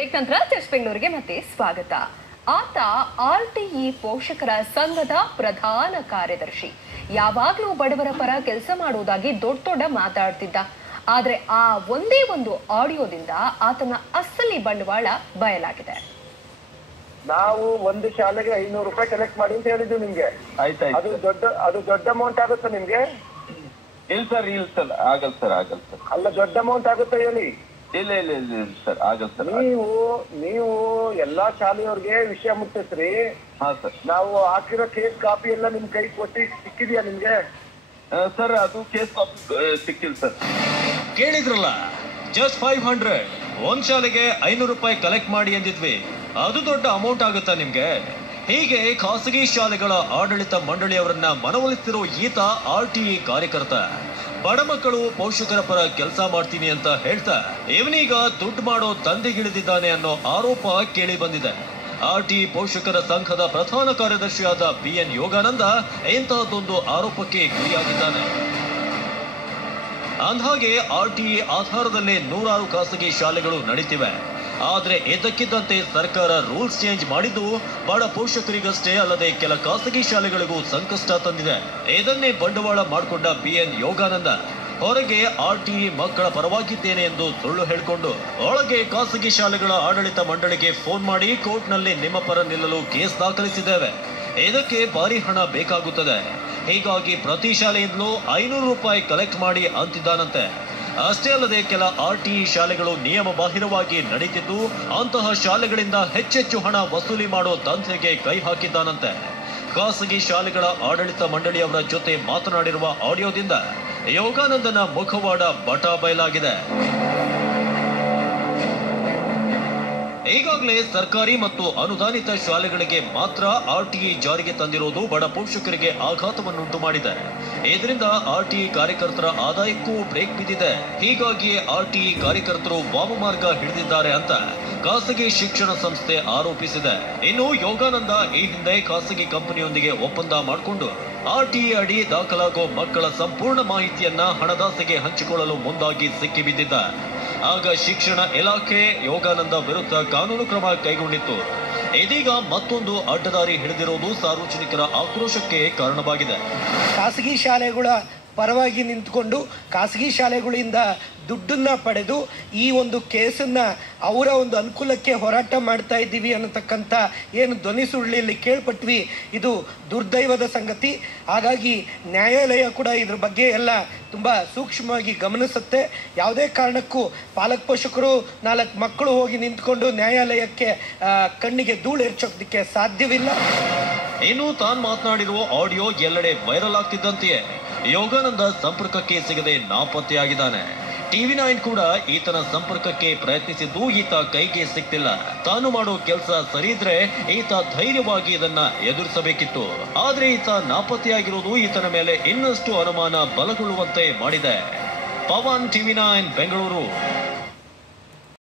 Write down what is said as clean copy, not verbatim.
Break ನಂತರ church ಬೆಂಗಳೂರಿಗೆ ಮತ್ತೆ ಸ್ವಾಗತ. ಆತ RTE ಪೋಷಕರ ಸಂಘದ ಪ್ರಧಾನ ಕಾರ್ಯದರ್ಶಿ. ಯಾವಾಗಲೂ ಬಡವರ ಪರ ಕೆಲಸ ಮಾಡುವುದಾಗಿ ದೊಡ್ಡ ಮಾತಾಡ್ತಿದ್ದ. ಆದ್ರೆ ಆ ಒಂದೇ ಒಂದು ಆಡಿಯೋದಿಂದ ಆತನ ಅಸಲಿ ಬಂಡವಾಳ ಬಯಲಾಗಿದೆ. ನಾವು ಒಂದು ಶಾಲೆಗೆ 500 ರೂಪಾಯಿ ಕಲೆಕ್ಟ್ ಮಾಡಿ ಅಂತ ಹೇಳಿದ್ವಿ ನಿಮ್ಗೆ. ಅದು ದೊಡ್ಡ ಅಮೌಂಟ್ ಆಗುತ್ತೆ ನಿಮ್ಗೆ? ಇಲ್ಲ ಸರ್ ಆಗಲ್ಲ ಸರ್. ಅಲ್ಲ, ದೊಡ್ಡ ಅಮೌಂಟ್ ಆಗುತ್ತೆ ಹೇಳಿ. ಇಲ್ಲ ಸರ್ ಆಗಲ್ಲ ಸರ್. ನೀವು ಎಲ್ಲಾ ಶಾಲೆಯವ್ರಿಗೆ ವಿಷಯ ಮುಟ್ಟಿಸ್ರಿ. ಹಾ ಸರ್. ನಾವು ಹಾಕಿರೋ ಕೇಸ್ ಕಾಪಿ ಎಲ್ಲ ನಿಮ್ ಕೈ ಕೊಟ್ಟಿ ಸಿಕ್ಕಿದ್ಯಾ ನಿಮ್ಗೆ? ಸರ್ ಅದು ಕೇಸ್ ಕಾಪಿ ಸಿಕ್ಕಿಲ್ಲ ಸರ್. ಕೇಳಿದ್ರಲ್ಲ, ಜಸ್ಟ್ 500 ಒಂದ್ ಶಾಲೆಗೆ 500 ರೂಪಾಯಿ ಕಲೆಕ್ಟ್ ಮಾಡಿ ಅಂದಿದ್ವಿ. ಅದು ದೊಡ್ಡ ಅಮೌಂಟ್ ಆಗುತ್ತಾ ನಿಮ್ಗೆ? ಹೀಗೆ ಖಾಸಗಿ ಶಾಲೆಗಳ ಆಡಳಿತ ಮಂಡಳಿಯವರನ್ನ ಮನವೊಲಿಸ್ತಿರೋ ಈತ RTE ಕಾರ್ಯಕರ್ತ. ಬಡ ಮಕ್ಕಳು ಪೋಷಕರ ಪರ ಕೆಲಸ ಮಾಡ್ತೀನಿ ಅಂತ ಹೇಳ್ತಾ ಇವನೀಗ ದುಡ್ಡು ಮಾಡೋ ದಂಧೆಗಿಳಿದಿದ್ದಾನೆ ಅನ್ನೋ ಆರೋಪ ಕೇಳಿ ಬಂದಿದೆ. RTE ಪೋಷಕರ ಸಂಘದ ಪ್ರಧಾನ ಕಾರ್ಯದರ್ಶಿಯಾದ PN ಯೋಗಾನಂದ ಇಂತಹದ್ದೊಂದು ಆರೋಪಕ್ಕೆ ಗುರಿಯಾಗಿದ್ದಾನೆ. ಅಂದ್ಹಾಗೆ RTE ಆಧಾರದಲ್ಲೇ 100 ಖಾಸಗಿ ಶಾಲೆಗಳು ನಡೀತಿವೆ. ಆದ್ರೆ ಇದ್ದಕ್ಕಿದ್ದಂತೆ ಸರ್ಕಾರ ರೂಲ್ಸ್ ಚೇಂಜ್ ಮಾಡಿದ್ದು ಬಡ ಪೋಷಕರಿಗಷ್ಟೇ ಅಲ್ಲದೆ ಕೆಲ ಖಾಸಗಿ ಶಾಲೆಗಳಿಗೂ ಸಂಕಷ್ಟ ತಂದಿದೆ. ಇದನ್ನೇ ಬಂಡವಾಳ ಮಾಡಿಕೊಂಡ PN ಯೋಗಾನಂದ ಹೊರಗೆ RTE ಮಕ್ಕಳ ಪರವಾಗಿದ್ದೇನೆ ಎಂದು ಸುಳ್ಳು ಹೇಳಿಕೊಂಡು ಒಳಗೆ ಖಾಸಗಿ ಶಾಲೆಗಳ ಆಡಳಿತ ಮಂಡಳಿಗೆ ಫೋನ್ ಮಾಡಿ ಕೋರ್ಟ್ನಲ್ಲಿ ನಿಮ್ಮ ಪರ ನಿಲ್ಲಲು ಕೇಸ್ ದಾಖಲಿಸಿದ್ದೇವೆ, ಇದಕ್ಕೆ ಭಾರಿ ಹಣ ಬೇಕಾಗುತ್ತದೆ, ಹೀಗಾಗಿ ಪ್ರತಿ ಶಾಲೆಯಿಂದಲೂ 500 ರೂಪಾಯಿ ಕಲೆಕ್ಟ್ ಮಾಡಿ ಅಂತಿದ್ದಾನಂತೆ. ಅಷ್ಟೇ ಅಲ್ಲದೆ ಕೆಲ RTE ಶಾಲೆಗಳು ನಿಯಮ ಬಾಹಿರವಾಗಿ ನಡೀತಿದ್ದು ಅಂತಹ ಶಾಲೆಗಳಿಂದ ಹೆಚ್ಚೆಚ್ಚು ಹಣ ವಸೂಲಿ ಮಾಡೋ ದಂಧೆಗೆ ಕೈ ಹಾಕಿದ್ದಾನಂತೆ. ಖಾಸಗಿ ಶಾಲೆಗಳ ಆಡಳಿತ ಮಂಡಳಿಯವರ ಜೊತೆ ಮಾತನಾಡಿರುವ ಆಡಿಯೋದಿಂದ ಯೋಗಾನಂದನ ಮುಖವಾಡ ಬಟಾ ಬಯಲಾಗಿದೆ. ಈಗಾಗಲೇ ಸರ್ಕಾರಿ ಮತ್ತು ಅನುದಾನಿತ ಶಾಲೆಗಳಿಗೆ ಮಾತ್ರ RTE ಜಾರಿಗೆ ತಂದಿರುವುದು ಬಡ ಪೋಷಕರಿಗೆ ಆಘಾತವನ್ನುಂಟು ಮಾಡಿದೆ. ಇದರಿಂದ RTE ಕಾರ್ಯಕರ್ತರ ಆದಾಯಕ್ಕೂ ಬ್ರೇಕ್ ಬಿದ್ದಿದೆ. ಹೀಗಾಗಿ RTE ಕಾರ್ಯಕರ್ತರು ವಾಮಮಾರ್ಗ ಹಿಡಿದಿದ್ದಾರೆ ಅಂತ ಖಾಸಗಿ ಶಿಕ್ಷಣ ಸಂಸ್ಥೆ ಆರೋಪಿಸಿದೆ. ಇನ್ನು ಯೋಗಾನಂದ ಈ ಹಿಂದೆ ಖಾಸಗಿ ಕಂಪನಿಯೊಂದಿಗೆ ಒಪ್ಪಂದ ಮಾಡಿಕೊಂಡು RTE ಅಡಿ ದಾಖಲಾಗೋ ಮಕ್ಕಳ ಸಂಪೂರ್ಣ ಮಾಹಿತಿಯನ್ನ ಹಣದಾಸೆಗೆ ಹಂಚಿಕೊಳ್ಳಲು ಮುಂದಾಗಿ ಸಿಕ್ಕಿಬಿದ್ದಿದ್ದ. ಆಗ ಶಿಕ್ಷಣ ಇಲಾಖೆ ಯೋಗಾನಂದ ವಿರುದ್ಧ ಕಾನೂನು ಕ್ರಮ ಕೈಗೊಂಡಿತ್ತು. ಇದೀಗ ಮತ್ತೊಂದು ಅಡ್ಡದಾರಿ ಹಿಡಿದಿರುವುದು ಸಾರ್ವಜನಿಕರ ಆಕ್ರೋಶಕ್ಕೆ ಕಾರಣವಾಗಿದೆ. ಖಾಸಗಿ ಶಾಲೆಗಳ ಪರವಾಗಿ ನಿಂತ್ಕೊಂಡು ಖಾಸಗಿ ಶಾಲೆಗಳಿಂದ ದುಡ್ಡನ್ನ ಪಡೆದು ಈ ಒಂದು ಕೇಸನ್ನ ಅವರ ಒಂದು ಅನುಕೂಲಕ್ಕೆ ಹೋರಾಟ ಮಾಡ್ತಾ ಇದ್ದೀವಿ ಅನ್ನತಕ್ಕಂಥ ಏನು ಧ್ವನಿ ಸುರುಳಿಯಲ್ಲಿ ಕೇಳ್ಪಟ್ವಿ, ಇದು ದುರ್ದೈವದ ಸಂಗತಿ. ಹಾಗಾಗಿ ನ್ಯಾಯಾಲಯ ಕೂಡ ಇದ್ರ ಬಗ್ಗೆ ಎಲ್ಲ ತುಂಬ ಸೂಕ್ಷ್ಮವಾಗಿ ಗಮನಿಸುತ್ತೆ. ಯಾವುದೇ ಕಾರಣಕ್ಕೂ ಪಾಲಕ ಪೋಷಕರು 4 ಮಕ್ಕಳು ಹೋಗಿ ನಿಂತ್ಕೊಂಡು ನ್ಯಾಯಾಲಯಕ್ಕೆ ಕಣ್ಣಿಗೆ ಧೂಳು ಎರಚೋದಕ್ಕೆ ಸಾಧ್ಯವಿಲ್ಲ. ಇನ್ನು ತಾನು ಮಾತನಾಡಿರುವ ಆಡಿಯೋ ಎಲ್ಲೆಡೆ ವೈರಲ್ ಆಗ್ತಿದ್ದಂತೆಯೇ ಯೋಗಾನಂದ ಸಂಪರ್ಕಕ್ಕೆ ಸಿಗದೆ ನಾಪತ್ತೆಯಾಗಿದ್ದಾನೆ. TV9 ಕೂಡ ಈತನ ಸಂಪರ್ಕಕ್ಕೆ ಪ್ರಯತ್ನಿಸಿದ್ದು ಈತ ಕೈಗೆ ಸಿಕ್ತಿಲ್ಲ. ತಾನು ಮಾಡೋ ಕೆಲಸ ಸರಿ ಇದ್ರೆ ಈತ ಧೈರ್ಯವಾಗಿ ಇದನ್ನ ಎದುರಿಸಬೇಕಿತ್ತು. ಆದ್ರೆ ಈತ ನಾಪತ್ತೆಯಾಗಿರೋದು ಈತನ ಮೇಲೆ ಇನ್ನಷ್ಟು ಅನುಮಾನ ಬಲಗೊಳ್ಳುವಂತೆ ಮಾಡಿದೆ. ಪವನ್, TV9 ಬೆಂಗಳೂರು.